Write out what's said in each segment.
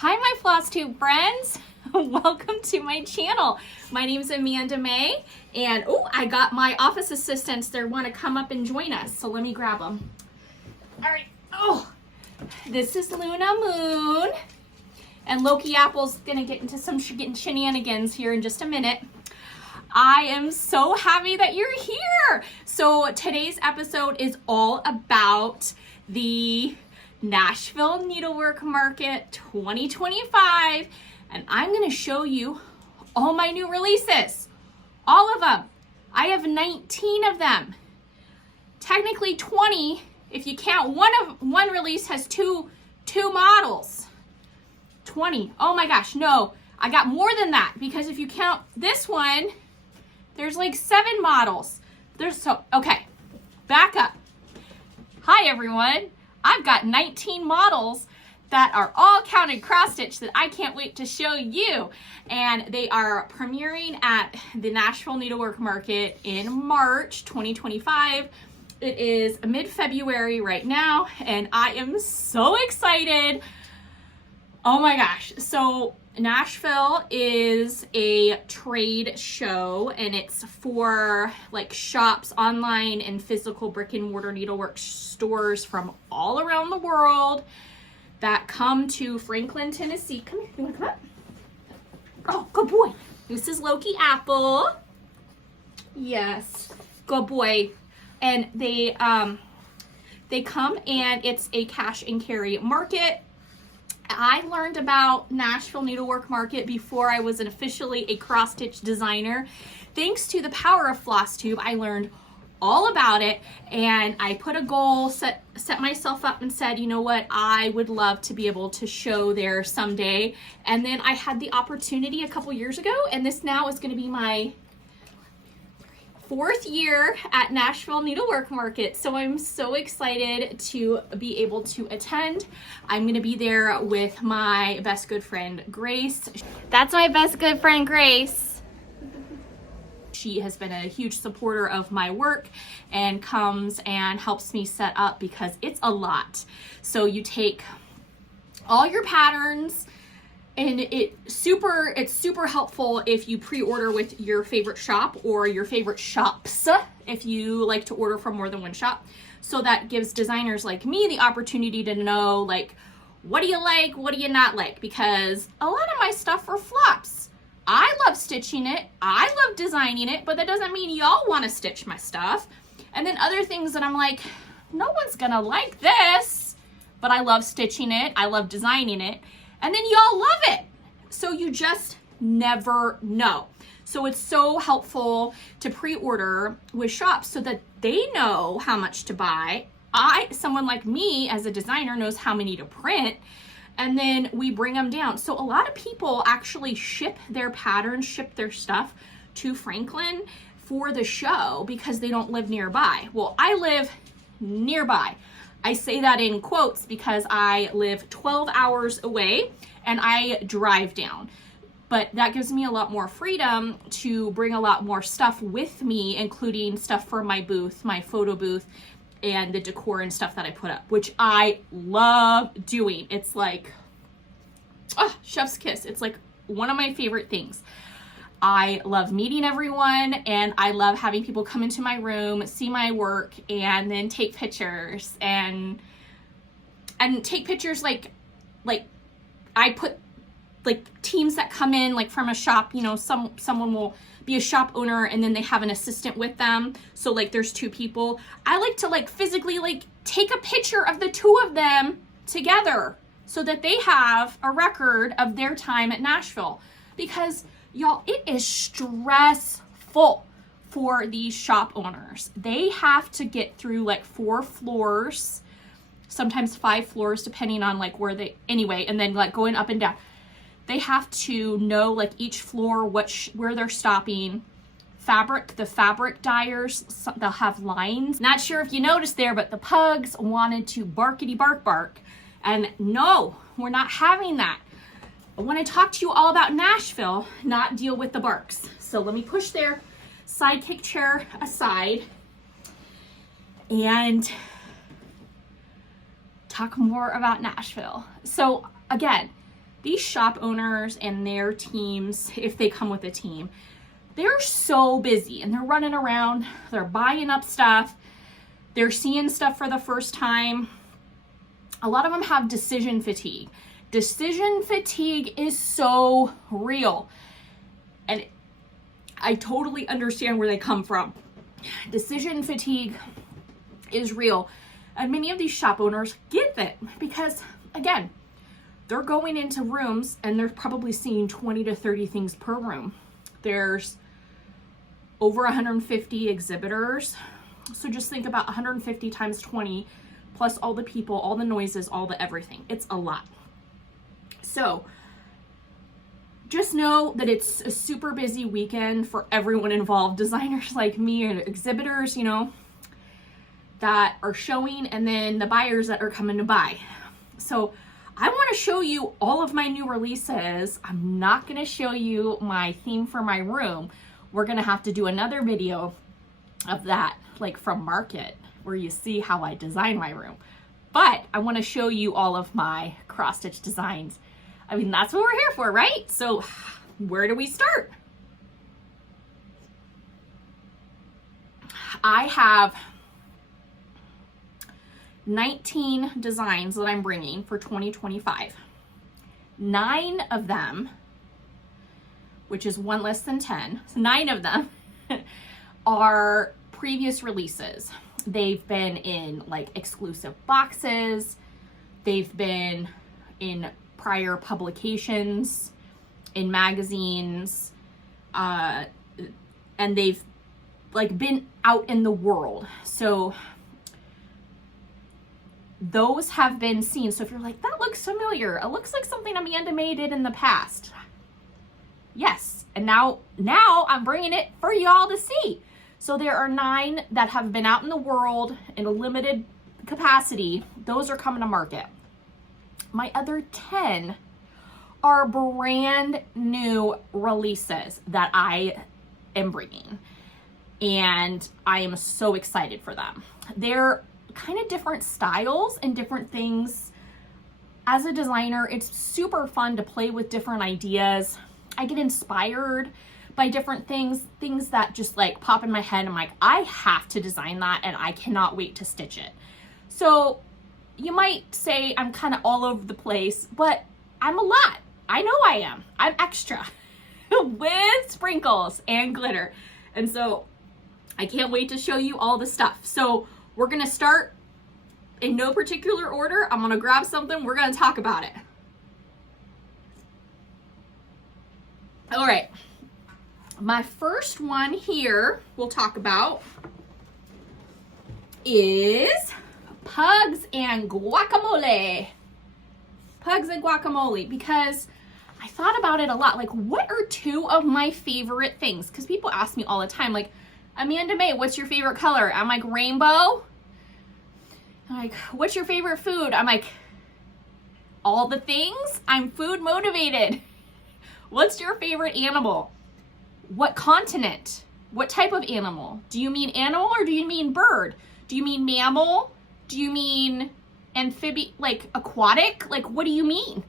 Hi, my Flosstube friends. Welcome to my channel. My name is Amanda Mae, and I got my office assistants. They want to come up and join us, so let me grab them. All right. This is Luna Moon, and Loki Apple's gonna get into some shenanigans here in just a minute. I am so happy that you're here. So today's episode is all about the Nashville Needlework Market 2025, and I'm going to show you all my new releases. All of them. I have 19 of them. Technically 20 if you count one release has two models. 20. Oh my gosh, no. I got more than that because if you count this one, there's like 7 models. Okay. Back up. Hi everyone. I've got 19 models that are all counted cross stitch that I can't wait to show you. And they are premiering at the Nashville Needlework Market in March 2025. It is mid-February right now, and I am so excited. Oh my gosh. So Nashville is a trade show, and it's for like shops, online and physical brick and mortar needlework stores from all around the world that come to Franklin, Tennessee. Come here, you wanna come up? Oh, good boy. This is Loki Apple. Yes, good boy. And they come, and it's a cash and carry market. I learned about Nashville Needlework Market before I was officially a cross-stitch designer. Thanks to the power of Flosstube, I learned all about it, and I put a goal, set myself up and said, you know what, I would love to be able to show there someday. And then I had the opportunity a couple years ago, and this now is going to be my 4th year at Nashville Needlework Market. So I'm so excited to be able to attend. I'm gonna be there with my best good friend, Grace. That's my best good friend, Grace. She has been a huge supporter of my work and comes and helps me set up because it's a lot. So you take all your patterns, and it's super helpful if you pre-order with your favorite shop or your favorite shops if you like to order from more than one shop. So that gives designers like me the opportunity to know, like, what do you like, what do you not like? Because a lot of my stuff are flops. I love stitching it, I love designing it, but that doesn't mean y'all want to stitch my stuff. And then other things that I'm like, no one's gonna like this, but I love stitching it, I love designing it. And then y'all love it. So you just never know. So it's so helpful to pre-order with shops so that they know how much to buy. Someone like me as a designer knows how many to print, and then we bring them down. So a lot of people actually ship their patterns, ship their stuff to Franklin for the show because they don't live nearby. Well, I live nearby. I say that in quotes because I live 12 hours away and I drive down. But that gives me a lot more freedom to bring a lot more stuff with me, including stuff for my booth, my photo booth, and the decor and stuff that I put up, which I love doing. It's like, chef's kiss. It's like one of my favorite things. I love meeting everyone, and I love having people come into my room, see my work, and then take pictures and take pictures like I put like teams that come in like from a shop, you know, someone will be a shop owner and then they have an assistant with them. So like there's 2 people. I like to like physically like take a picture of the 2 of them together so that they have a record of their time at Nashville, because y'all, it is stressful for these shop owners. They have to get through like 4 floors, sometimes 5 floors, depending on like where they, anyway, and then like going up and down. They have to know like each floor, where they're stopping. The fabric dyers, they'll have lines. Not sure if you noticed there, but the pugs wanted to barkity bark. And no, we're not having that. I want to talk to you all about Nashville, not deal with the barks. So let me push their sidekick chair aside and talk more about Nashville. So again, these shop owners and their teams, if they come with a team, they're so busy and they're running around, they're buying up stuff, they're seeing stuff for the first time. A lot of them have decision fatigue. Decision fatigue is so real. And I totally understand where they come from. Decision fatigue is real. And many of these shop owners get it because, again, they're going into rooms and they're probably seeing 20 to 30 things per room. There's over 150 exhibitors. So just think about 150 times 20 plus all the people, all the noises, all the everything. It's a lot. So just know that it's a super busy weekend for everyone involved, designers like me and exhibitors, you know, that are showing, and then the buyers that are coming to buy. So I want to show you all of my new releases. I'm not going to show you my theme for my room. We're going to have to do another video of that, like from Market, where you see how I design my room. But I want to show you all of my cross-stitch designs. I mean, that's what we're here for, right? So where do we start? I have 19 designs that I'm bringing for 2025. 9 of them, which is one less than 10, so 9 of them are previous releases. They've been in like exclusive boxes. They've been in prior publications, in magazines, and they've like been out in the world. So those have been seen. So if you're like, that looks familiar, it looks like something Amanda Mae did in the past. Yes, and now I'm bringing it for y'all to see. So there are 9 that have been out in the world in a limited capacity. Those are coming to market. My other 10 are brand new releases that I am bringing, and I am so excited for them. They're kind of different styles and different things. As a designer, it's super fun to play with different ideas. I get inspired by different things that just like pop in my head. I'm like, I have to design that and I cannot wait to stitch it. So you might say I'm kind of all over the place, but I'm a lot. I know I am. I'm extra with sprinkles and glitter. And so I can't wait to show you all the stuff. So we're going to start in no particular order. I'm going to grab something. We're going to talk about it. All right. My first one here we'll talk about is Pugs and Guacamole. Pugs and Guacamole, because I thought about it a lot. Like, what are 2 of my favorite things? Because people ask me all the time, like, Amanda Mae, what's your favorite color? I'm like, rainbow. I'm like, what's your favorite food? I'm like, all the things. I'm food motivated. What's your favorite animal? What continent? What type of animal? Do you mean animal or do you mean bird? Do you mean mammal? Do you mean amphibian, like aquatic? Like, what do you mean?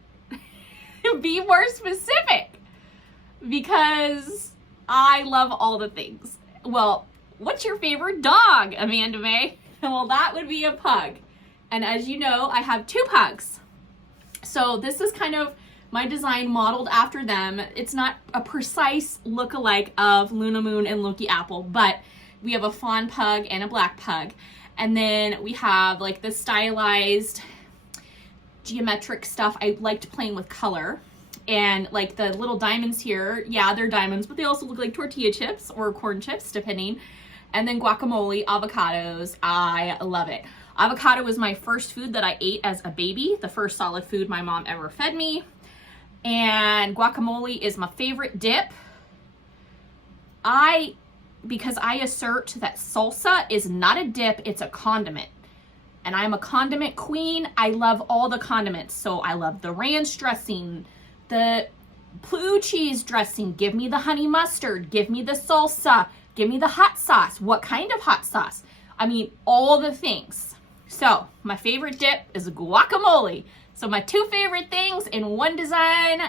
Be more specific, because I love all the things. Well, what's your favorite dog, Amanda Mae? Well, that would be a pug. And as you know, I have 2 pugs. So this is kind of my design modeled after them. It's not a precise look-alike of Luna Moon and Loki Apple, but we have a fawn pug and a black pug. And then we have like the stylized geometric stuff. I liked playing with color. And like the little diamonds here, yeah, they're diamonds, but they also look like tortilla chips or corn chips, depending. And then guacamole, avocados. I love it. Avocado was my first food that I ate as a baby, the first solid food my mom ever fed me. And guacamole is my favorite dip. Because I assert that salsa is not a dip, it's a condiment. And I'm a condiment queen. I love all the condiments. So I love the ranch dressing, the blue cheese dressing, give me the honey mustard, give me the salsa, give me the hot sauce. What kind of hot sauce? I mean, all the things. So my favorite dip is guacamole. So my two favorite things in one design,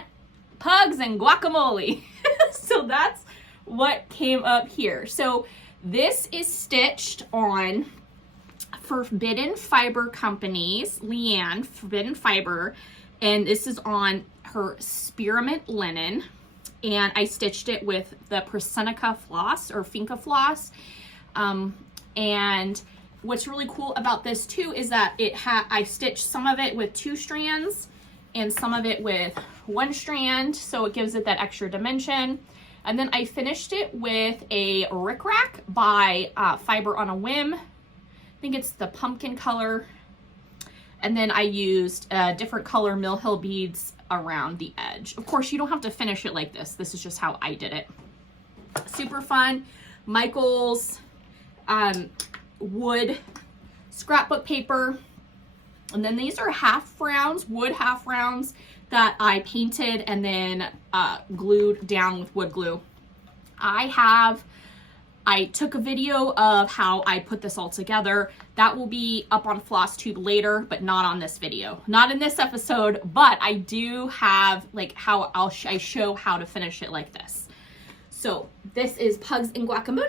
Pugs and Guacamole. So that's what came up here. So this is stitched on Forbidden Fiber Company's Leanne Forbidden Fiber, and this is on her spearmint linen, and I stitched it with the Persinica floss or Finca floss. And what's really cool about this too is that I stitched some of it with 2 strands and some of it with 1 strand, so it gives it that extra dimension. And then I finished it with a rickrack by Fiber on a Whim. I think it's the pumpkin color. And then I used different color Mill Hill beads around the edge. Of course, you don't have to finish it like this. This is just how I did it. Super fun. Michael's wood scrapbook paper. And then these are half rounds, wood half rounds that I painted and then glued down with wood glue. I took a video of how I put this all together. That will be up on Flosstube later, but not on this video. Not in this episode, but I do have like how I show how to finish it like this. So this is Pugs and Guacamole.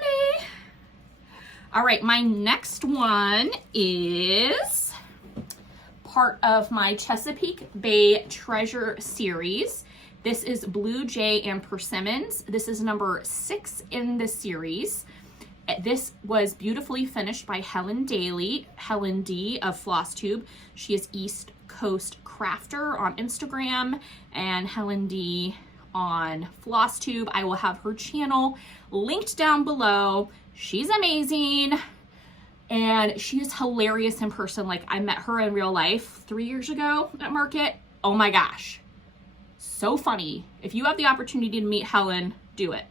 All right, my next one is part of my Chesapeake Bay Treasure series. This is Bluejay and Persimmons. This is number 6 in the series. This was beautifully finished by Helen D of Flosstube. She is East Coast Crafter on Instagram and Helen D on Flosstube. I will have her channel linked down below. She's amazing. And she is hilarious in person. Like, I met her in real life 3 years ago at Market. Oh my gosh. So funny. If you have the opportunity to meet Helen, do it.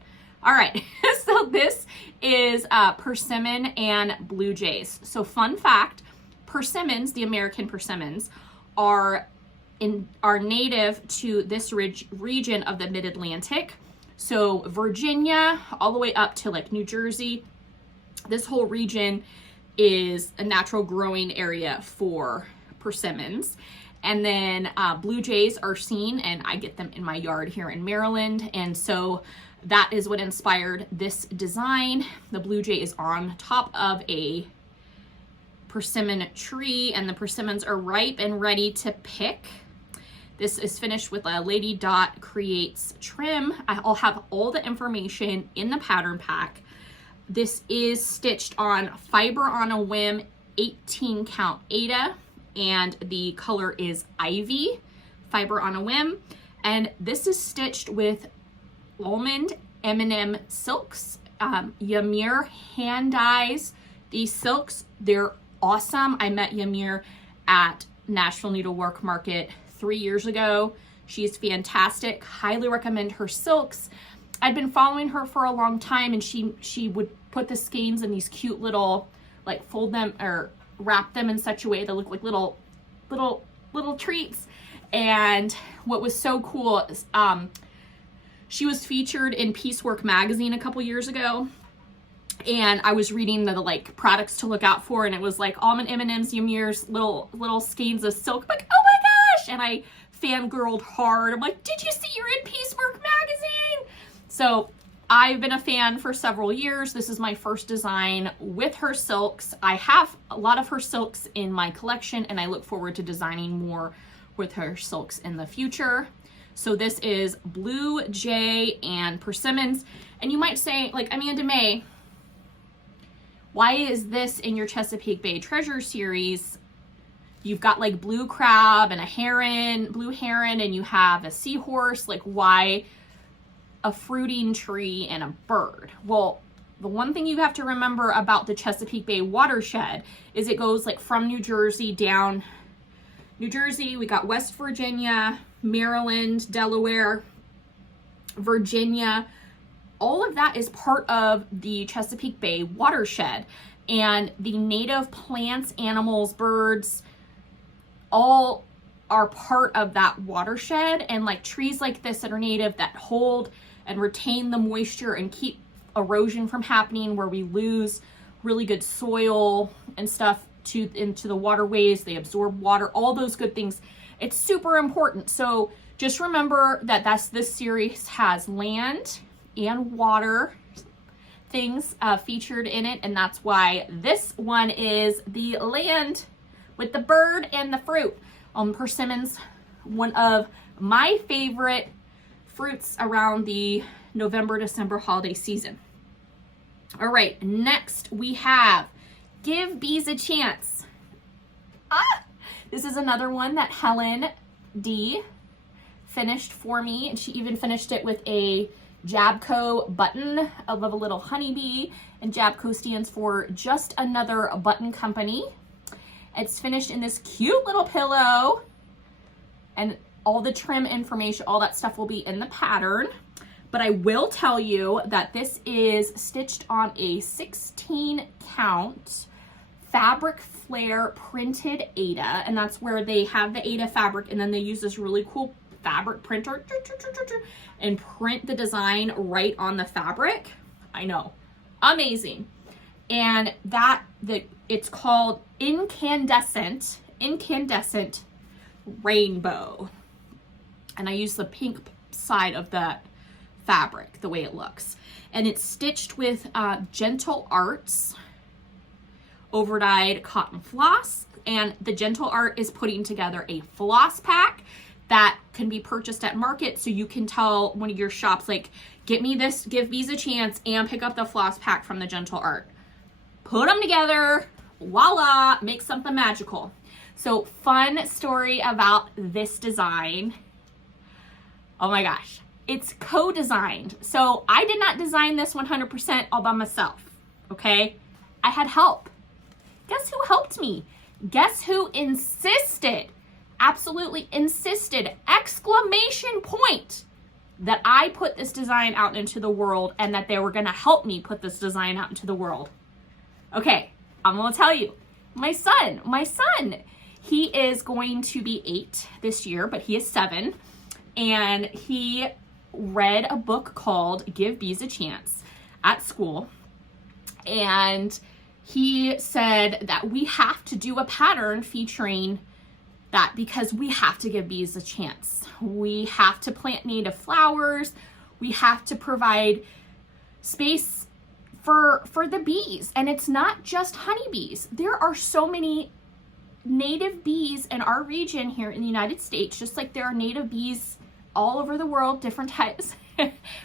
All right. So this is Persimmon and Bluejays. So fun fact, Persimmons, the American Persimmons, are native to this region of the Mid-Atlantic. So Virginia, all the way up to like New Jersey, this whole region is a natural growing area for persimmons. And then Bluejays are seen, and I get them in my yard here in Maryland. And so that is what inspired this design. The Bluejay is on top of a persimmon tree, and the persimmons are ripe and ready to pick. This is finished with a Lady Dot Creates trim. I'll have all the information in the pattern pack. This is stitched on Fiber on a Whim 18 count Aida, and the color is Ivy, Fiber on a Whim. And this is stitched with Almond M&M silks. Ymir hand dyes these silks. They're awesome. I met Ymir at Nashville Needlework Market 3 years ago. She's fantastic. Highly recommend her silks. I've been following her for a long time, and she would put the skeins in these cute little, like, fold them or wrap them in such a way they look like little treats. And what was so cool is she was featured in Piecework magazine a couple years ago, and I was reading the like products to look out for, and it was like Almond M&M's, Ymir's little skeins of silk. I'm like, oh my gosh! And I fangirled hard. I'm like, did you see you're in Piecework magazine? So I've been a fan for several years. This is my first design with her silks. I have a lot of her silks in my collection, and I look forward to designing more with her silks in the future. So this is Bluejay and Persimmons. And you might say, like, Amanda Mae, why is this in your Chesapeake Bay Treasure series? You've got like blue crab and a heron, blue heron, and you have a seahorse. Like, why a fruiting tree and a bird? Well, the one thing you have to remember about the Chesapeake Bay watershed is it goes like from New Jersey down New Jersey. We got West Virginia, Maryland, Delaware, Virginia. All of that is part of the Chesapeake Bay watershed, and the native plants, animals, birds, all are part of that watershed. And like trees like this that are native, that hold and retain the moisture and keep erosion from happening, where we lose really good soil and stuff into the waterways, they absorb water, all those good things. It's super important. So just remember that this series has land and water things featured in it, and that's why this one is the land with the bird and the fruit. Persimmons, one of my favorite fruits around the November-December holiday season. All right, next we have Give Bees a Chance. This is another one that Helen D finished for me, and she even finished it with a Jabco button of a little honeybee, and Jabco stands for Just Another Button Company. It's finished in this cute little pillow, and all the trim information, all that stuff will be in the pattern. But I will tell you that this is stitched on a 16 count fabric flare printed Aida, and that's where they have the Aida fabric, and then they use this really cool fabric printer and print the design right on the fabric. I know, amazing. And it's called Incandescent Rainbow, and I use the pink side of that fabric, the way it looks, and it's stitched with Gentle Arts overdyed cotton floss, and the Gentle Art is putting together a floss pack that can be purchased at market, so you can tell one of your shops, like, get me this, Give Bees a Chance, and pick up the floss pack from the Gentle Art. Put them together, voila, make something magical. So fun story about this design. Oh my gosh, it's co-designed. So I did not design this 100% all by myself, okay? I had help. Guess who helped me? Guess who insisted, absolutely insisted, exclamation point, that I put this design out into the world, and that they were gonna help me put this design out into the world? Okay, I'm gonna tell you, my son, he is going to be 8 this year, but he is 7, and he read a book called Give Bees a Chance at school, and he said that we have to do a pattern featuring that, because we have to give bees a chance. We have to plant native flowers. We have to provide space for the bees. And it's not just honeybees. There are so many native bees in our region here in the United States, just like there are native bees all over the world, different types.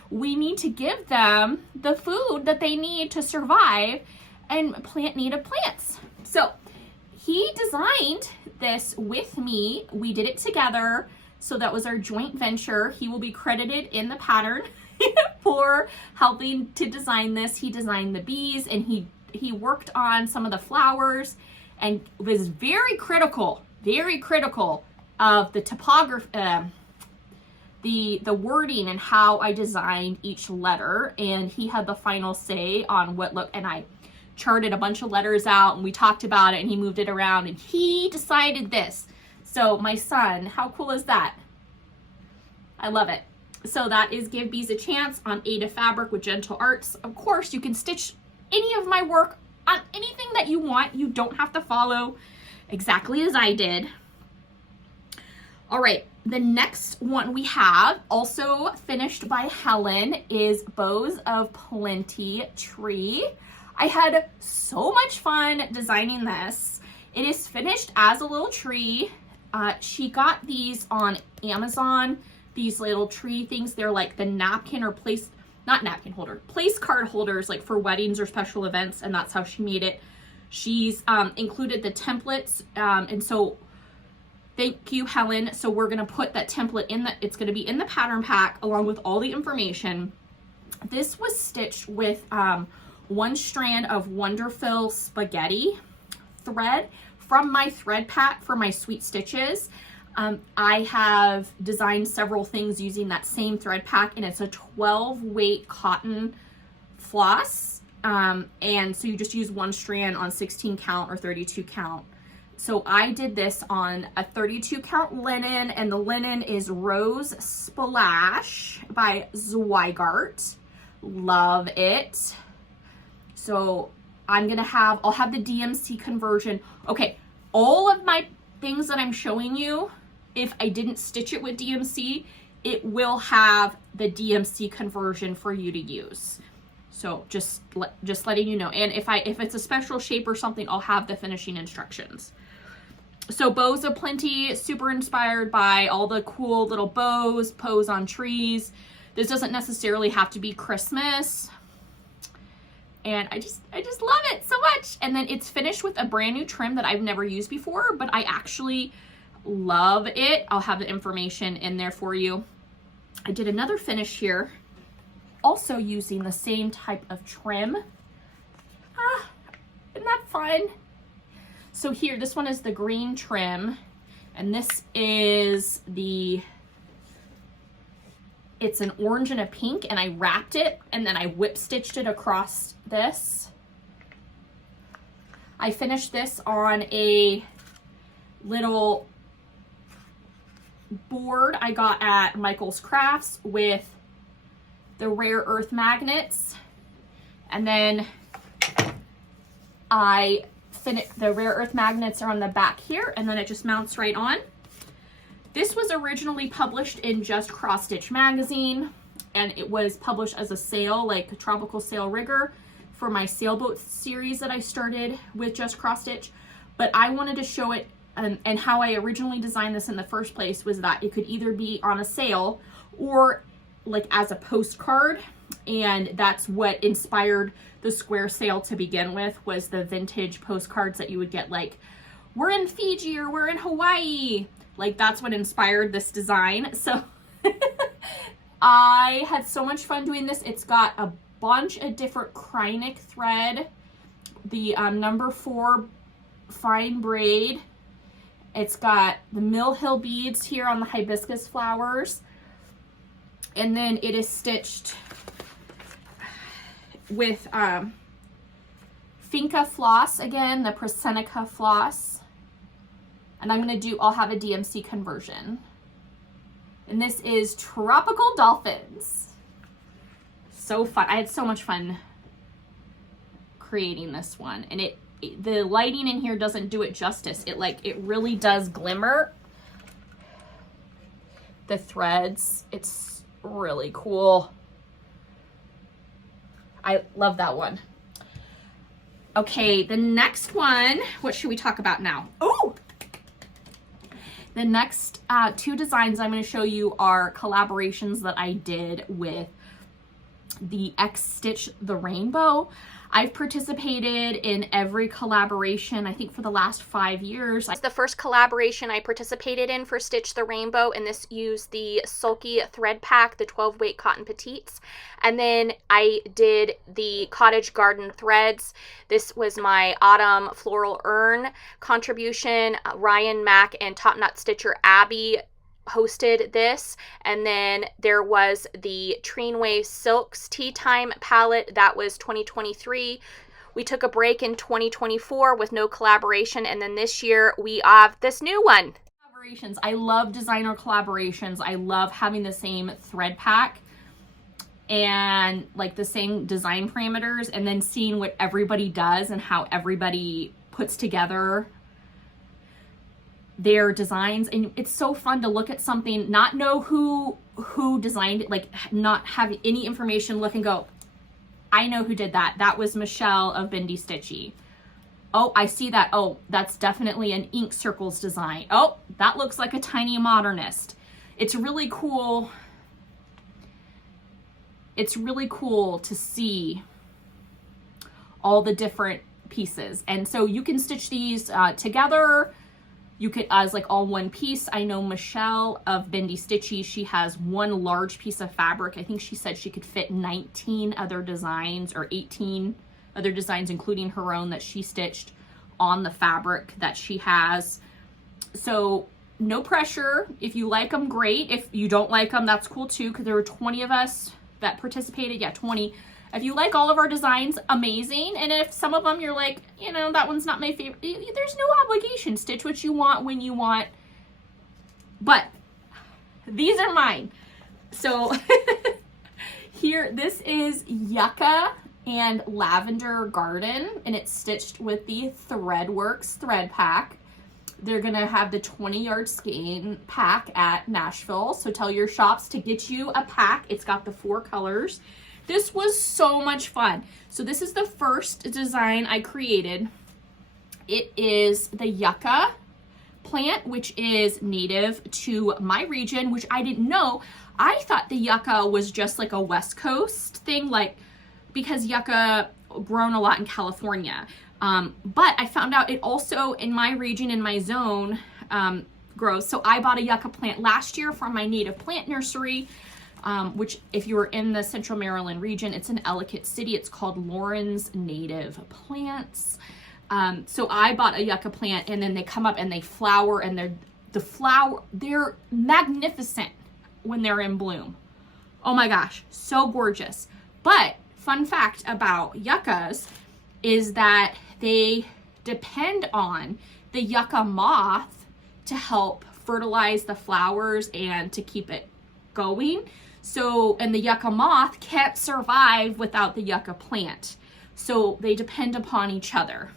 We need to give them the food that they need to survive and plant native plants. So he designed this with me. We did it together. So that was our joint venture. He will be credited in the pattern for helping to design this. He designed the bees, and he worked on some of the flowers, and was very critical of the topography, the wording and how I designed each letter. And he had the final say on what look, and I charted a bunch of letters out, and we talked about it, and he moved it around, and he decided this. So my son, how cool is that? I love it. So that is Give Bees a Chance on Aida fabric with Gentle Arts. Of course, you can stitch any of my work on anything that you want. You don't have to follow exactly as I did. All right, the next one we have, also finished by Helen, is Bows of Plenty Tree. I had so much fun designing this. It is finished as a little tree. She got these on Amazon, these little tree things. They're like the napkin or place card holders, like for weddings or special events, and that's how she made it. She's included the templates, and so thank you, Helen. So we're gonna put that template it's gonna be in the pattern pack along with all the information. This was stitched with one strand of Wonderful Spaghetti thread from my thread pack for my sweet stitches. I have designed several things using that same thread pack, and it's a 12 weight cotton floss. And so you just use one strand on 16 count or 32 count. So I did this on a 32 count linen, and the linen is Rose Splash by Zweigart. Love it. So I'll have the DMC conversion. Okay, all of my things that I'm showing you if I didn't stitch it with DMC, it will have the DMC conversion for you to use. So just letting you know. And if it's a special shape or something, I'll have the finishing instructions. So bows aplenty, super inspired by all the cool little bows, pose on trees. This doesn't necessarily have to be Christmas. And I just love it so much. And then it's finished with a brand new trim that I've never used before, but I actually love it. I'll have the information in there for you. I did another finish here, also using the same type of trim. Isn't that fun? So here, this one is the green trim, and this is it's an orange and a pink, and I wrapped it, and then I whip stitched it across this. I finished this on a little board I got at Michael's Crafts with the rare earth magnets, and then the rare earth magnets are on the back here, and then it just mounts right on. This was originally published in Just Cross Stitch magazine, and it was published as a sail, like a tropical sail rigger for my sailboat series that I started with Just Cross Stitch. But I wanted to show it, and how I originally designed this in the first place was that it could either be on a sail or like as a postcard, and that's what inspired the square sail to begin with, was the vintage postcards that you would get, like, we're in Fiji or we're in Hawaii. Like, that's what inspired this design. So I had so much fun doing this. It's got a bunch of different Krynic thread, the number 4 fine braid. It's got the Mill Hill beads here on the hibiscus flowers. And then it is stitched with Finca floss, again, the Presenica floss. And I'll have a DMC conversion. And this is Tropical Dolphins. So fun. I had so much fun creating this one. And the lighting in here doesn't do it justice. It really does glimmer the threads. It's really cool. I love that one. Okay, the next one, what should we talk about now? Oh! The next 2 designs I'm going to show you are collaborations that I did with the xstitchtherainbow. I've participated in every collaboration, I think, for the last 5 years. It's the first collaboration I participated in for Stitch the Rainbow, and this used the Sulky thread pack, the 12-weight cotton petites. And then I did the Cottage Garden threads. This was my Autumn Floral Urn contribution. Ryan Mack and Top Knot Stitcher Abby hosted this, and then there was the Treenway Silks Tea Time palette. That was 2023. We took a break in 2024 with no collaboration, and then this year we have this new one. Collaborations. I love designer collaborations. I love having the same thread pack and like the same design parameters, and then seeing what everybody does and how everybody puts together their designs. And it's so fun to look at something, not know who designed it, like not have any information, look and go, I know who did that. That was Michelle of Bendy Stitchy. Oh, I see that. Oh, that's definitely an Ink Circles design. Oh, that looks like a Tiny Modernist. It's really cool. It's really cool to see all the different pieces. And so you can stitch these together. You could, as like all one piece. I know Michelle of Bendy Stitchy, she has one large piece of fabric. I think she said she could fit 19 other designs or 18 other designs, including her own that she stitched on the fabric that she has. So no pressure. If you like them, great. If you don't like them, that's cool too, because there were 20 of us that participated. Yeah, 20. If you like all of our designs, amazing. And if some of them you're like, you know, that one's not my favorite, there's no obligation. Stitch what you want when you want. But these are mine. So here, this is Yucca and Lavender Garden, and it's stitched with the Threadworks thread pack. they're gonna have the 20-yard skein pack at Nashville. So tell your shops to get you a pack. It's got the 4 colors. This was so much fun. So this is the first design I created. It is the Yucca plant, which is native to my region, which I didn't know. I thought the Yucca was just like a West Coast thing, like because Yucca grown a lot in California. But I found out it also in my region, in my zone, grows. So I bought a Yucca plant last year from my native plant nursery, which if you were in the Central Maryland region, it's in Ellicott City. It's called Lauren's Native Plants. So I bought a Yucca plant, and then they come up and they flower, and they're magnificent when they're in bloom. Oh my gosh, so gorgeous. But fun fact about yuccas is that they depend on the yucca moth to help fertilize the flowers and to keep it going. So, and the yucca moth can't survive without the yucca plant. So they depend upon each other.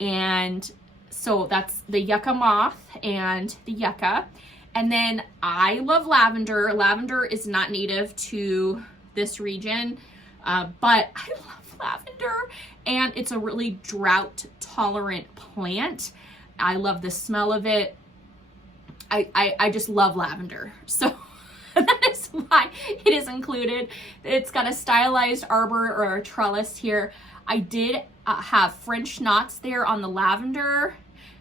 And so that's the yucca moth and the yucca. And then I love lavender. Lavender is not native to this region, but I love lavender, and it's a really drought tolerant plant. I love the smell of it. I just love lavender. So that is why it is included. It's got a stylized arbor or a trellis here. I did have French knots there on the lavender,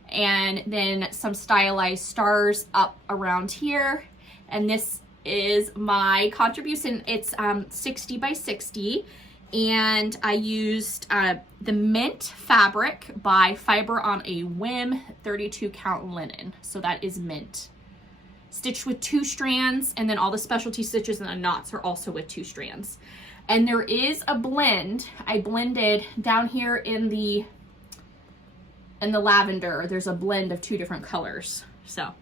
and then some stylized stars up around here. And this is my contribution. It's 60 by 60, and I used the mint fabric by Fiber on a Whim 32 count linen. So that is mint. Stitched with 2 strands, and then all the specialty stitches and the knots are also with 2 strands. And there is a blend. I blended down here in the lavender. There's a blend of 2 different colors. So,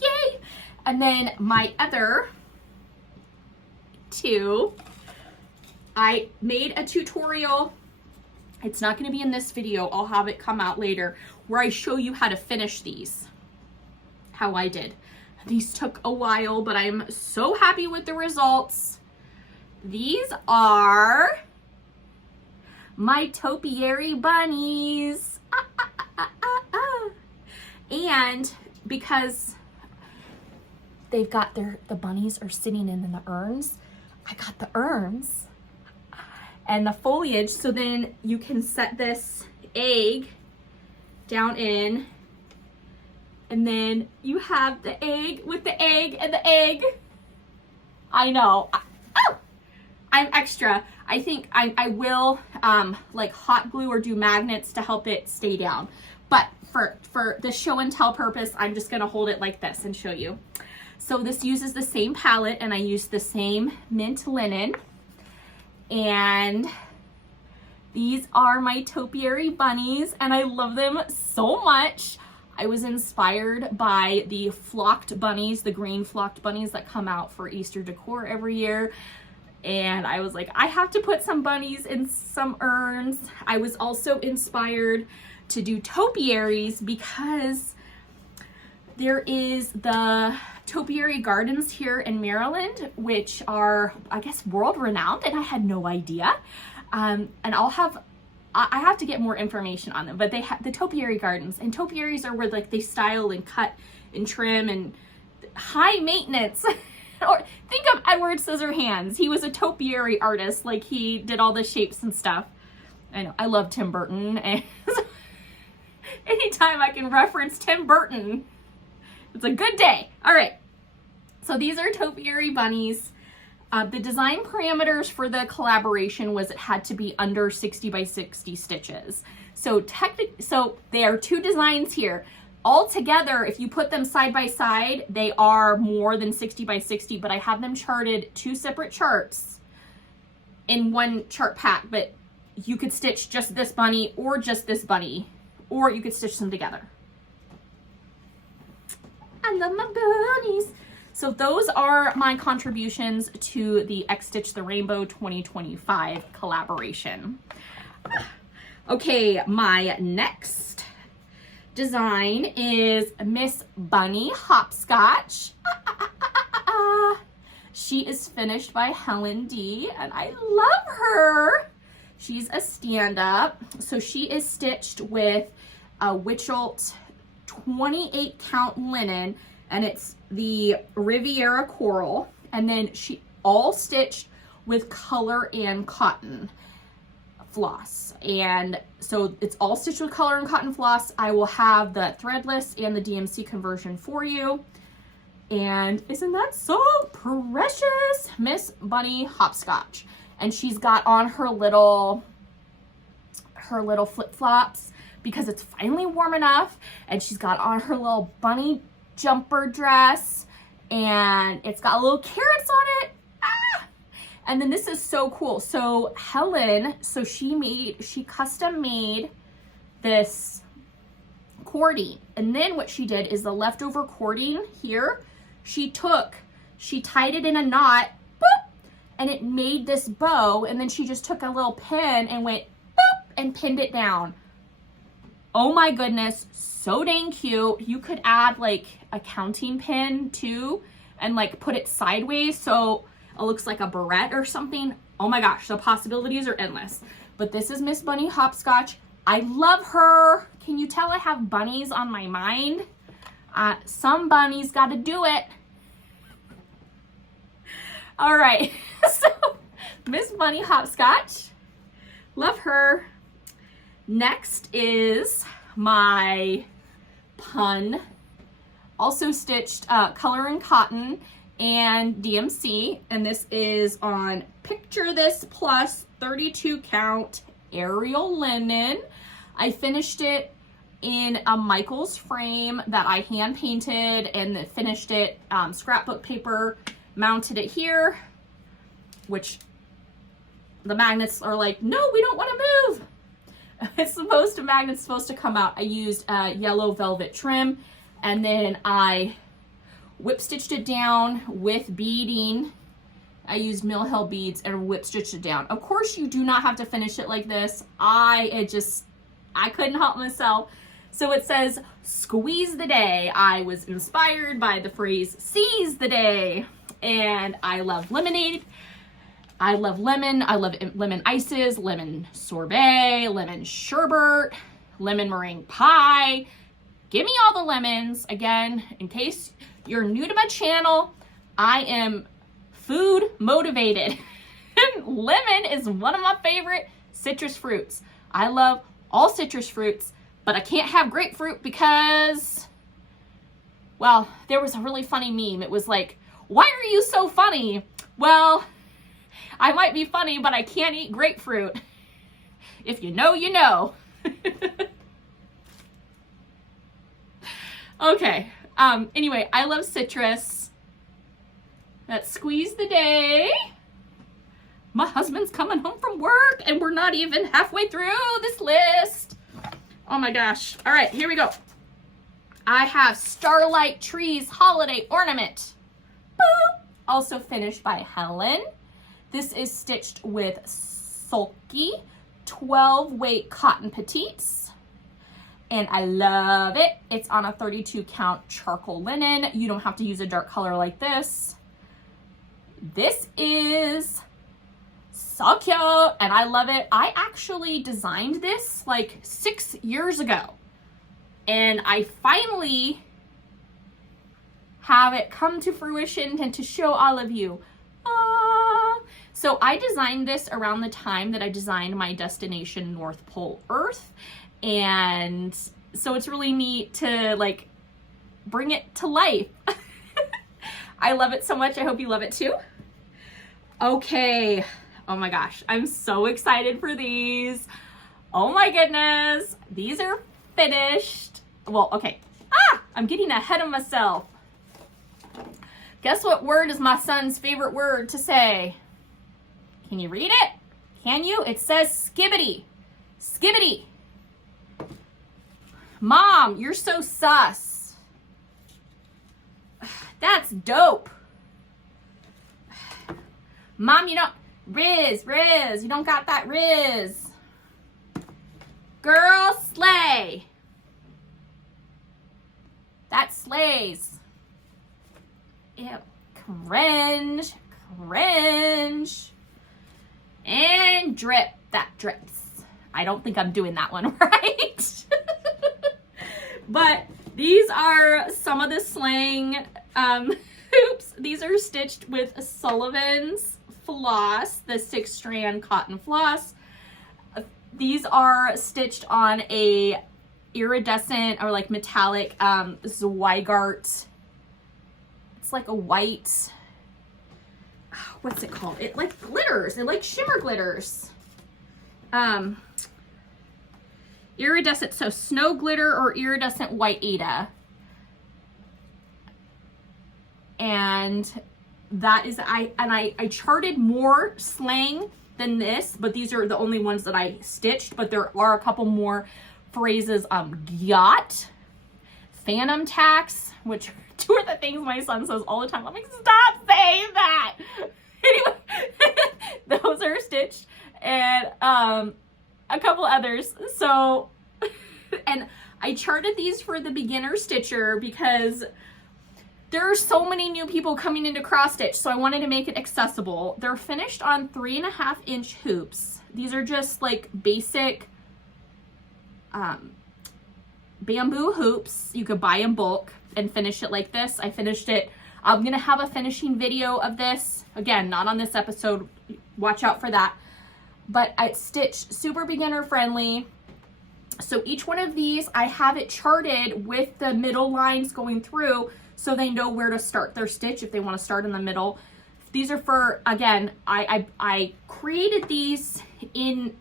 yay! And then my other 2, I made a tutorial. It's not going to be in this video. I'll have it come out later, where I show you how to finish these, how I did. These took a while, but I'm so happy with the results. These are my Topiary Bunnies. And because they've got the bunnies are sitting in the urns, I got the urns and the foliage, so then you can set this egg down in, and then you have the egg with the egg and the egg. I know. I'm extra. I think I will like hot glue or do magnets to help it stay down. But for the show and tell purpose, I'm just gonna hold it like this and show you. So this uses the same palette, and I use the same mint linen. And these are my Topiary Bunnies, and I love them so much. I was inspired by the flocked bunnies, the green flocked bunnies that come out for Easter decor every year. And I was like, I have to put some bunnies in some urns. I was also inspired to do topiaries because there is the topiary gardens here in Maryland, which are, I guess, world renowned, and I had no idea. And I have to get more information on them, but they have the topiary gardens, and topiaries are where like they style and cut and trim and high maintenance. Or think of Edward Scissorhands. He was a topiary artist. Like, he did all the shapes and stuff. I know, I love Tim Burton. And anytime I can reference Tim Burton, it's a good day. All right. So these are Topiary Bunnies. The design parameters for the collaboration was it had to be under 60 by 60 stitches. So there are 2 designs here. All together, if you put them side by side, they are more than 60 by 60, but I have them charted 2 separate charts in one chart pack. But you could stitch just this bunny or just this bunny, or you could stitch them together. I love my bunnies. So those are my contributions to the X-Stitch the Rainbow 2025 collaboration. Okay, my next design is Miss Bunny Hopscotch. She is finished by Helen D, and I love her. She's a stand-up. So she is stitched with a Witchelt 28 count linen, and it's the Riviera Coral, and then she all stitched with color and cotton floss. And so it's all stitched with color and cotton floss. I will have the threadless and the DMC conversion for you. And isn't that so precious? Miss Bunny Hopscotch. And she's got on her little flip-flops because it's finally warm enough. And she's got on her little bunny jumper dress, and it's got little carrots on it. And then this is so cool. So Helen, so she custom made this cording. And then what she did is the leftover cording here, she tied it in a knot, boop, and it made this bow. And then she just took a little pin and went boop and pinned it down. Oh my goodness, so dang cute. You could add like a counting pin too and like put it sideways so it looks like a barrette or something. Oh my gosh, the possibilities are endless. But this is Miss Bunny Hopscotch. I love her. Can you tell I have bunnies on my mind? Some bunnies got to do it. All right, so Miss Bunny Hopscotch, love her. Next is my pun, also stitched color and cotton and DMC, and this is on Picture This Plus 32 count Ariel linen. I finished it in a Michaels frame that I hand painted and finished it scrapbook paper, mounted it here, which the magnets are like, no, we don't want to move. Magnet's supposed to come out. I used yellow velvet trim, and then I whip stitched it down with beading. I used Mill Hill beads and whip stitched it down. Of course, you do not have to finish it like this. I couldn't help myself. So it says, squeeze the day. I was inspired by the phrase, seize the day. And I love lemonade. I love lemon. I love lemon ices, lemon sorbet, lemon sherbet, lemon meringue pie. Give me all the lemons. Again, in case you're new to my channel, I am food motivated. Lemon is one of my favorite citrus fruits. I love all citrus fruits, but I can't have grapefruit because, well, there was a really funny meme. It was like, why are you so funny? Well, I might be funny, but I can't eat grapefruit. If you know, you know. Okay. Anyway, I love citrus. Let's squeeze the day. My husband's coming home from work and we're not even halfway through this list. Oh my gosh. All right, here we go. I have Starlight Trees Holiday Ornament. Boop. Also finished by Helen. This is stitched with Sulky 12 weight cotton petites. And I love it. It's on a 32 count charcoal linen. You don't have to use a dark color like this. This is so cute and I love it. I actually designed this like 6 years ago and I finally have it come to fruition and to show all of you. So I designed this around the time that I designed my destination North Pole Earth, and so it's really neat to like bring it to life. I love it so much. I hope you love it too. Okay. Oh my gosh. I'm so excited for these. Oh my goodness. These are finished. Well, okay. I'm getting ahead of myself. Guess what word is my son's favorite word to say? Can you read it? Can you? It says skibbity. Skibbity. Mom, you're so sus. That's dope. Mom, you don't, Riz, you don't got that Riz. Girl, slay. That slays. Ew. Cringe. Cringe. And drip. That drips. I don't think I'm doing that one right. But these are some of the Slang hoops. These are stitched with Sullivan's floss, the 6-strand cotton floss. These are stitched on a iridescent or like metallic Zweigart. It's like a white, what's it called? It like glitters. It like shimmer glitters. Iridescent, so snow glitter or iridescent white Ada. And that is, I charted more Slang than this, but these are the only ones that I stitched, but there are a couple more phrases. Yacht, Phantom Tax, which two are the things my son says all the time. I'm like, stop saying that. Anyway, those are stitched, and a couple others. So, and I charted these for the beginner stitcher because there are so many new people coming into cross stitch, so I wanted to make it accessible. They're finished on 3.5-inch hoops. These are just like basic bamboo hoops. You could buy in bulk and finish it like this. I finished it. I'm gonna have a finishing video of this. Again, not on this episode. Watch out for that. But it's stitched super beginner friendly. So each one of these, I have it charted with the middle lines going through so they know where to start their stitch if they want to start in the middle. These are for, again, I created these in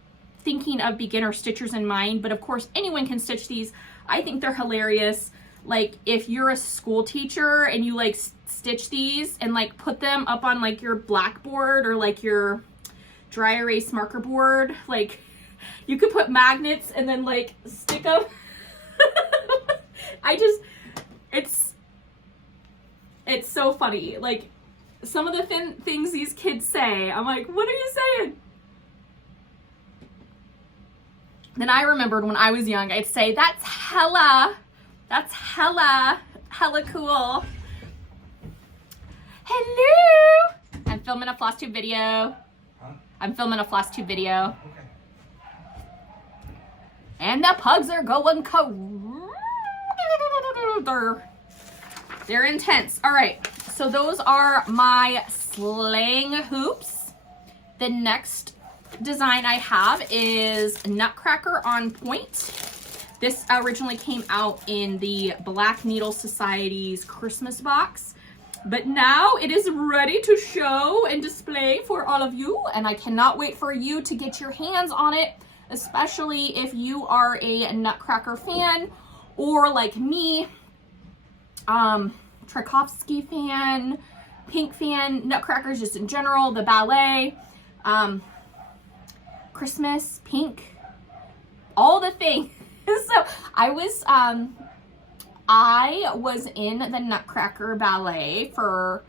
thinking of beginner stitchers in mind, but of course anyone can stitch these. I think they're hilarious. Like if you're a school teacher and you like stitch these and like put them up on like your blackboard or like your dry erase marker board, like you could put magnets and then like stick them. It's so funny. Like some of the things these kids say, I'm like, what are you saying? Then I remembered when I was young, I'd say, that's hella cool. Hello. I'm filming a Flosstube video. Huh? I'm filming a Flosstube video. Okay. And the pugs are going they're intense. All right, so those are my Slang hoops. The next design I have is Nutcracker on Pointe. This originally came out in the Black Needle Society's Christmas box, but now it is ready to show and display for all of you, and I cannot wait for you to get your hands on it, especially if you are a Nutcracker fan or like me, Tchaikovsky fan, Pink fan, Nutcrackers just in general, the ballet, Christmas, Pink, all the things. So I was in the Nutcracker ballet for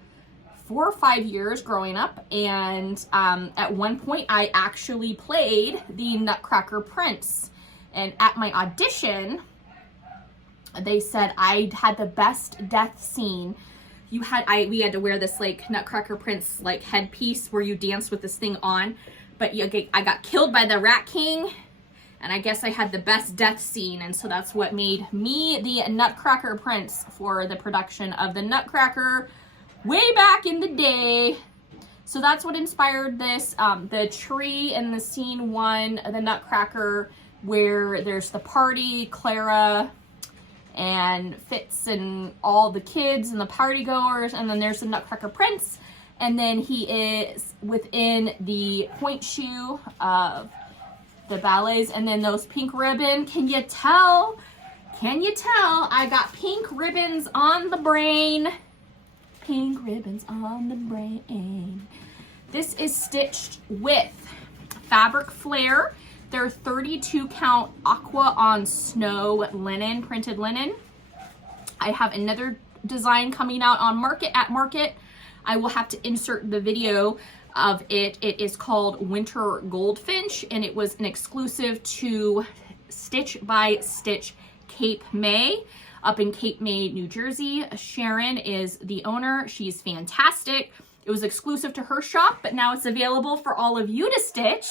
4 or 5 years growing up, and at one point I actually played the Nutcracker Prince, and at my audition they said I had the best death scene. We had to wear this like Nutcracker Prince like headpiece where you dance with this thing on, but I got killed by the Rat King, and I guess I had the best death scene, and so that's what made me the Nutcracker Prince for the production of the Nutcracker way back in the day. So that's what inspired this. The tree in the scene 1, the Nutcracker, where there's the party, Clara and Fitz and all the kids and the party goers, and then there's the Nutcracker Prince, and then he is within the point shoe of the ballets, and then those pink ribbon. Can you tell I got pink ribbons on the brain? Pink ribbons on the brain. This is stitched with Fabric Flare. They're 32 count aqua on snow linen, printed linen. I have another design coming out on Market. I will have to insert the video of it. It is called Winter Goldfinch, and it was an exclusive to Stitch by Stitch Cape May. up in Cape May, New Jersey. Sharon is the owner. She's fantastic. It was exclusive to her shop, but now it's available for all of you to stitch.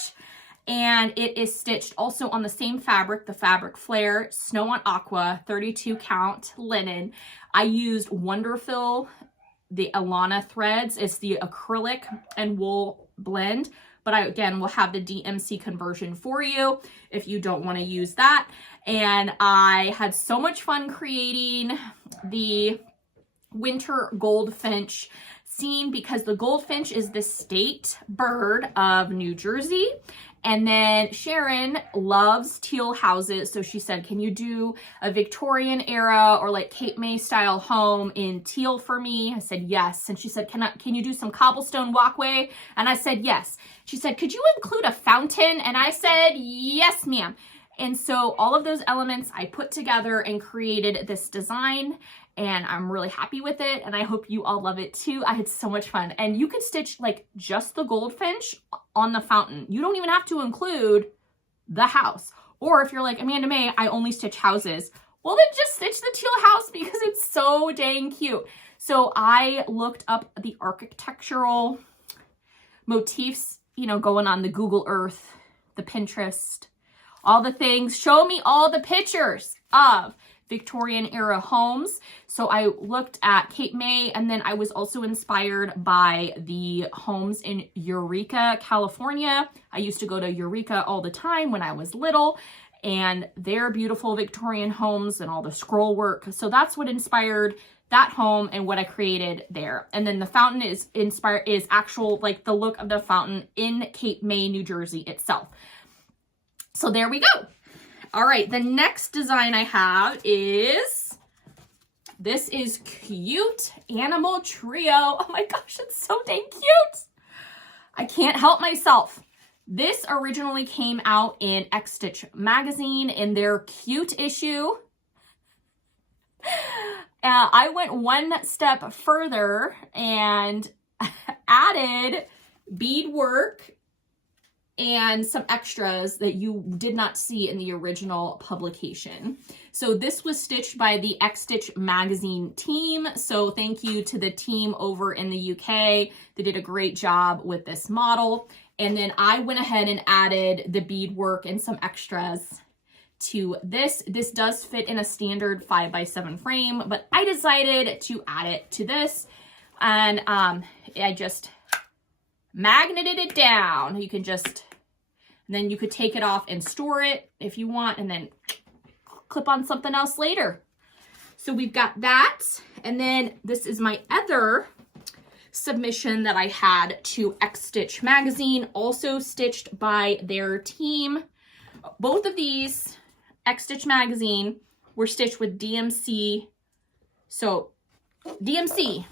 And it is stitched also on the same fabric, the Fabric Flare Snow on Aqua 32 count linen. I used Wonderful, the Alana threads. It's the acrylic and wool blend, but I, again, will have the DMC conversion for you if you don't want to use that. And I had so much fun creating the winter goldfinch scene because the goldfinch is the state bird of New Jersey. And then Sharon loves teal houses. So she said, can you do a Victorian era or like Cape May style home in teal for me? I said, yes. And she said, can you do some cobblestone walkway? And I said, yes. She said, could you include a fountain? And I said, yes, ma'am. And so all of those elements I put together and created this design, and I'm really happy with it. And I hope you all love it too. I had so much fun. And you can stitch like just the goldfinch on the fountain. You don't even have to include the house. Or if you're like, Amanda Mae, I only stitch houses. Well, then just stitch the teal house because it's so dang cute. So I looked up the architectural motifs, you know, going on the Google Earth, the Pinterest, all the things. Show me all the pictures of Victorian era homes. So I looked at Cape May, and then I was also inspired by the homes in Eureka, California. I used to go to Eureka all the time when I was little, and their beautiful Victorian homes and all the scroll work. So that's what inspired that home and what I created there. And then the fountain is actual, like the look of the fountain in Cape May, New Jersey itself. So there we go. All right, the next design I have is, this is Cute Animal Trio. Oh my gosh, it's so dang cute. I can't help myself. This originally came out in X-Stitch magazine in their cute issue. I went one step further and added beadwork and some extras that you did not see in the original publication. So this was stitched by the X-Stitch magazine team. So thank you to the team over in the UK. They did a great job with this model. And then I went ahead and added the beadwork and some extras to this. This does fit in a standard 5x7 frame, but I decided to add it to this. And I just magneted it down. You can just, then you could take it off and store it if you want, and then clip on something else later. So we've got that. And then this is my other submission that I had to X-Stitch magazine, also stitched by their team. Both of these X-Stitch magazine were stitched with DMC. So DMC.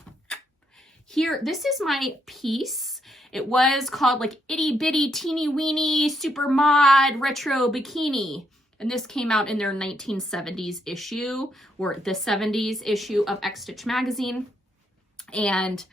Here, this is my piece. It was called like Itty Bitty Teeny Weeny Super Mod Retro Bikini. And this came out in their 1970s issue, or the 70s issue of X-Stitch magazine. And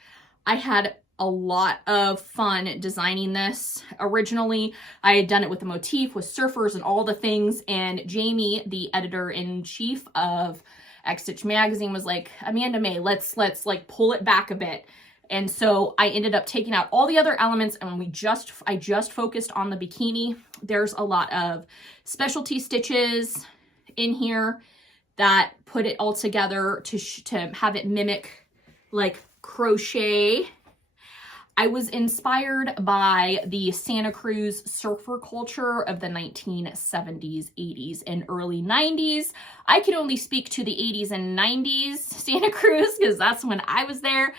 I had a lot of fun designing this. Originally, I had done it with a motif with surfers and all the things. And Jamie, the editor-in-chief of X-Stitch magazine, was like, Amanda Mae, let's like pull it back a bit. And so I ended up taking out all the other elements, and I just focused on the bikini. There's a lot of specialty stitches in here that put it all together to have it mimic like crochet. I was inspired by the Santa Cruz surfer culture of the 1970s, 80s, and early 90s. I can only speak to the 80s and 90s Santa Cruz because that's when I was there.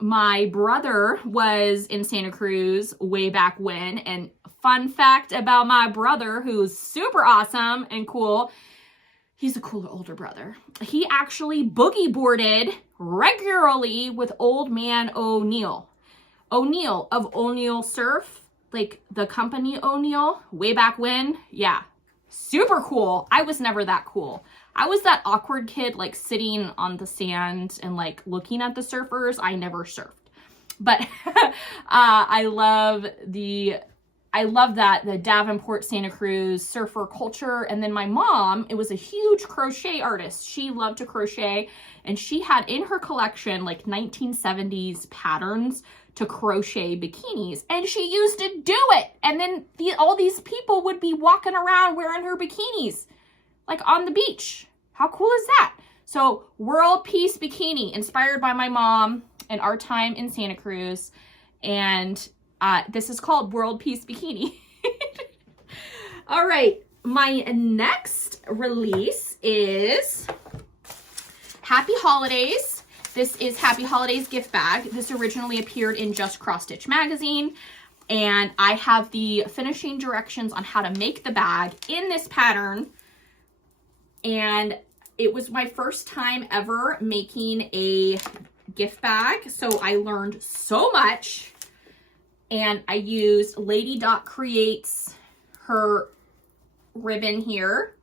My brother was in Santa Cruz way back when, and fun fact about my brother, who's super awesome and cool, he's a cooler older brother. He actually boogie boarded regularly with Old Man O'Neill. O'Neill of O'Neill Surf, like the company O'Neill, way back when. Yeah, super cool. I was never that cool. I was that awkward kid, like sitting on the sand and like looking at the surfers. I never surfed. But I love the I love that, the Davenport, Santa Cruz, surfer culture. And then my mom, it was a huge crochet artist. She loved to crochet, and she had in her collection like 1970s patterns to crochet bikinis, and she used to do it. And then all these people would be walking around wearing her bikinis, like on the beach. How cool is that? So World Peace Bikini, inspired by my mom and our time in Santa Cruz. And this is called World Peace Bikini. All right, my next release is Happy Holidays. This is Happy Holidays gift bag. This originally appeared in Just Cross Stitch magazine, and I have the finishing directions on how to make the bag in this pattern. And it was my first time ever making a gift bag, so I learned so much. And I used Lady Dot Creates, her ribbon here,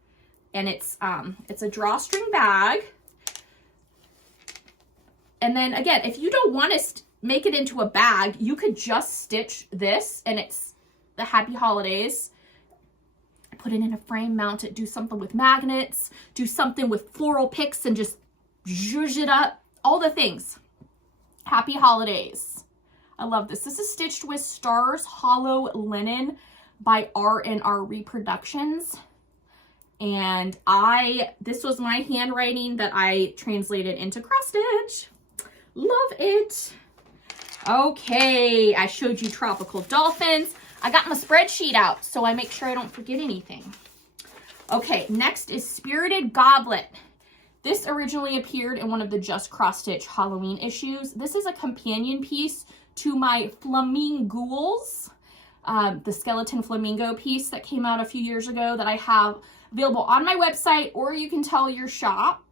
and it's a drawstring bag. And then again, if you don't want to make it into a bag, you could just stitch this, and it's the Happy Holidays. Put it in a frame, mount it, do something with magnets, do something with floral picks, and just zhuzh it up. All the things. Happy Holidays. I love this. This is stitched with Stars Hollow Linen by R&R Reproductions. And this was my handwriting that I translated into cross stitch. Love it. Okay, I showed you Tropical Dolphins. I got my spreadsheet out so I make sure I don't forget anything. Okay, next is Spirited Goblet. This originally appeared in one of the Just Cross Stitch Halloween issues. This is a companion piece to my Flamingools, the skeleton flamingo piece that came out a few years ago that I have available on my website, or you can tell your shop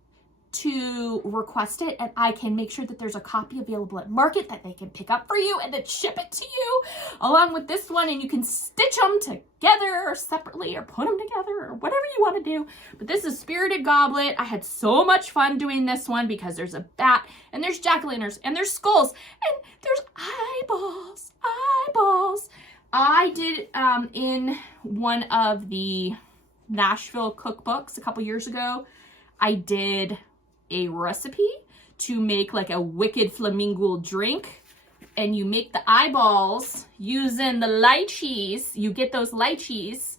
to request it, and I can make sure that there's a copy available at market that they can pick up for you and then ship it to you along with this one, and you can stitch them together or separately or put them together or whatever you want to do. But this is Spirited Goblet. I had so much fun doing this one because there's a bat and there's jack-o'-lanterns and there's skulls and there's eyeballs. I did in one of the Nashville cookbooks a couple years ago, I did a recipe to make like a wicked flamingo drink, and you make the eyeballs using the lychees. You get those lychees,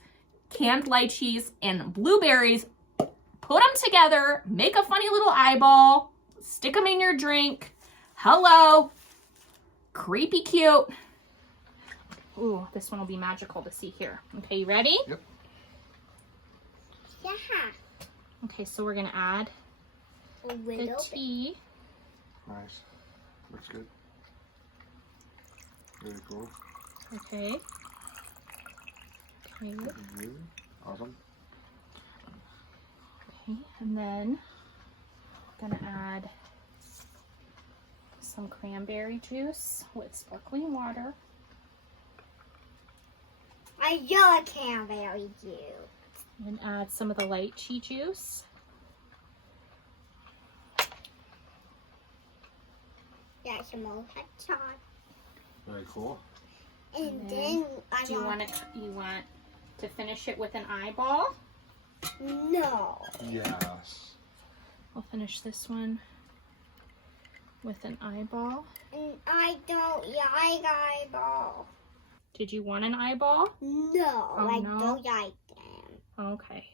canned lychees and blueberries, put them together, make a funny little eyeball, stick them in your drink. Hello, creepy cute. Ooh, this one will be magical to see here. Okay, you ready? Yep. Yeah. Okay, so we're gonna add the tea. Nice. Looks good. Very cool. Okay. Okay. Really? Awesome. Okay, and then I'm gonna add some cranberry juice with sparkling water. I love cranberry juice. And add some of the lychee juice. That's some more hot. Very cool. And then you want to finish it with an eyeball? No. Yes. I'll finish this one with an eyeball. And I don't like eyeball. Did you want an eyeball? No, Oh, I no? don't like them. Okay.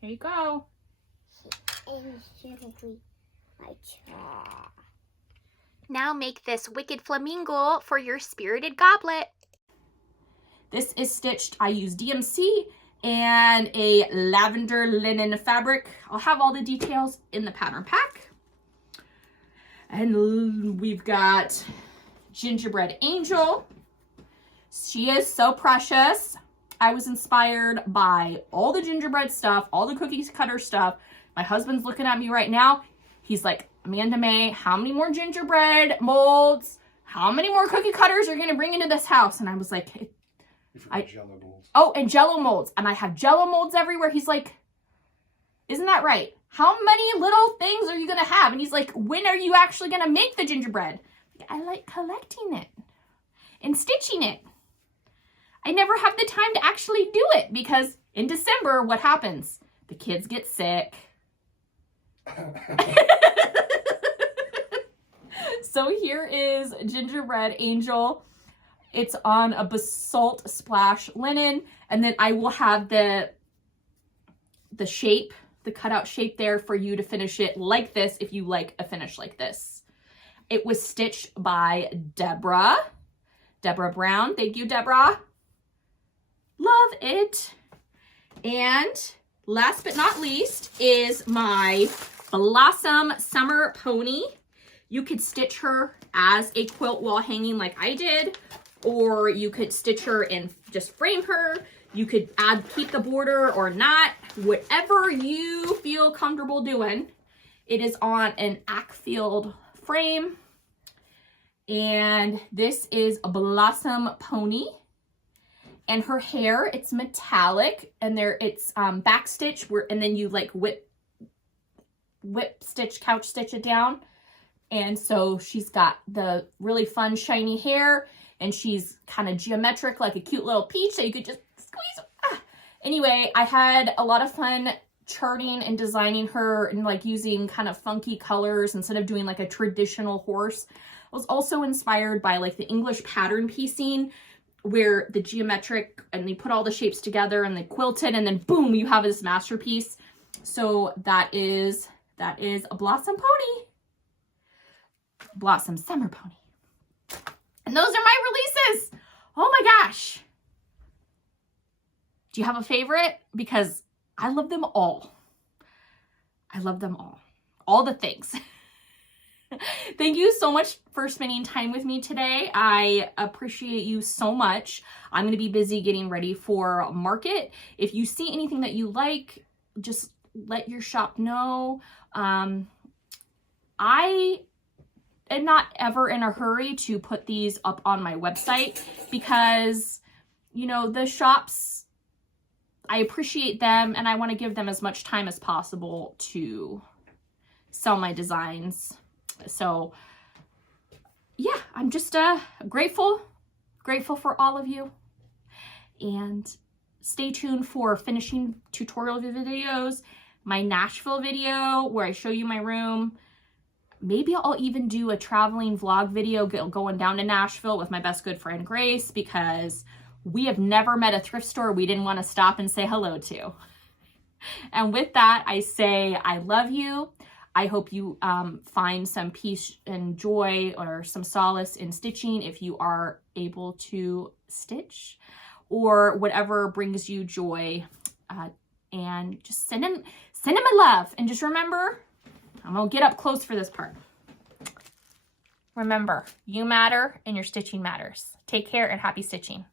Here you go. And simply I try. Now make this wicked flamingo for your Spirited Goblet. This is stitched. I use DMC and a lavender linen fabric. I'll have all the details in the pattern pack. And we've got Gingerbread Angel. She is so precious. I was inspired by all the gingerbread stuff, all the cookie cutter stuff. My husband's looking at me right now. He's like, Amanda Mae, how many more gingerbread molds? How many more cookie cutters are you going to bring into this house? And I was like, You forgot Jello molds. oh, and Jello molds. And I have Jello molds everywhere. He's like, isn't that right? How many little things are you going to have? And he's like, when are you actually going to make the gingerbread? I like collecting it and stitching it. I never have the time to actually do it because in December, what happens? The kids get sick. So here is Gingerbread Angel. It's on a basalt splash linen, and then I will have the shape, the cutout shape there for you to finish it like this if you like a finish like this. It was stitched by Deborah Brown. Thank you, Deborah. Love it. And last but not least is my Blossom Summer Pony. You could stitch her as a quilt wall hanging like I did, or you could stitch her and just frame her. You could keep the border or not, whatever you feel comfortable doing. It is on an Ackfield frame. And this is a Blossom Pony. And her hair, it's metallic, and it's back stitch, and then you like whip stitch, couch stitch it down. And so she's got the really fun shiny hair, and she's kind of geometric, like a cute little peach that you could just squeeze. Anyway, I had a lot of fun charting and designing her and like using kind of funky colors instead of doing like a traditional horse. I was also inspired by like the English pattern piecing, where the geometric, and they put all the shapes together and they quilted, and then boom, you have this masterpiece. So that is a Blossom Pony. Blossom Summer Pony. And those are my releases. Oh my gosh. Do you have a favorite? Because I love them all. I love them all. All the things. Thank you so much for spending time with me today. I appreciate you so much. I'm going to be busy getting ready for market. If you see anything that you like, just let your shop know. I am not ever in a hurry to put these up on my website because, you know, the shops, I appreciate them and I want to give them as much time as possible to sell my designs. So yeah, I'm just grateful for all of you, and stay tuned for finishing tutorial videos, my Nashville video where I show you my room. Maybe I'll even do a traveling vlog video going down to Nashville with my best good friend Grace, because we have never met a thrift store we didn't want to stop and say hello to. And with that, I say I love you. I hope you find some peace and joy or some solace in stitching if you are able to stitch, or whatever brings you joy. And just send him my love. And just remember, I'm going to get up close for this part. Remember, you matter and your stitching matters. Take care and happy stitching.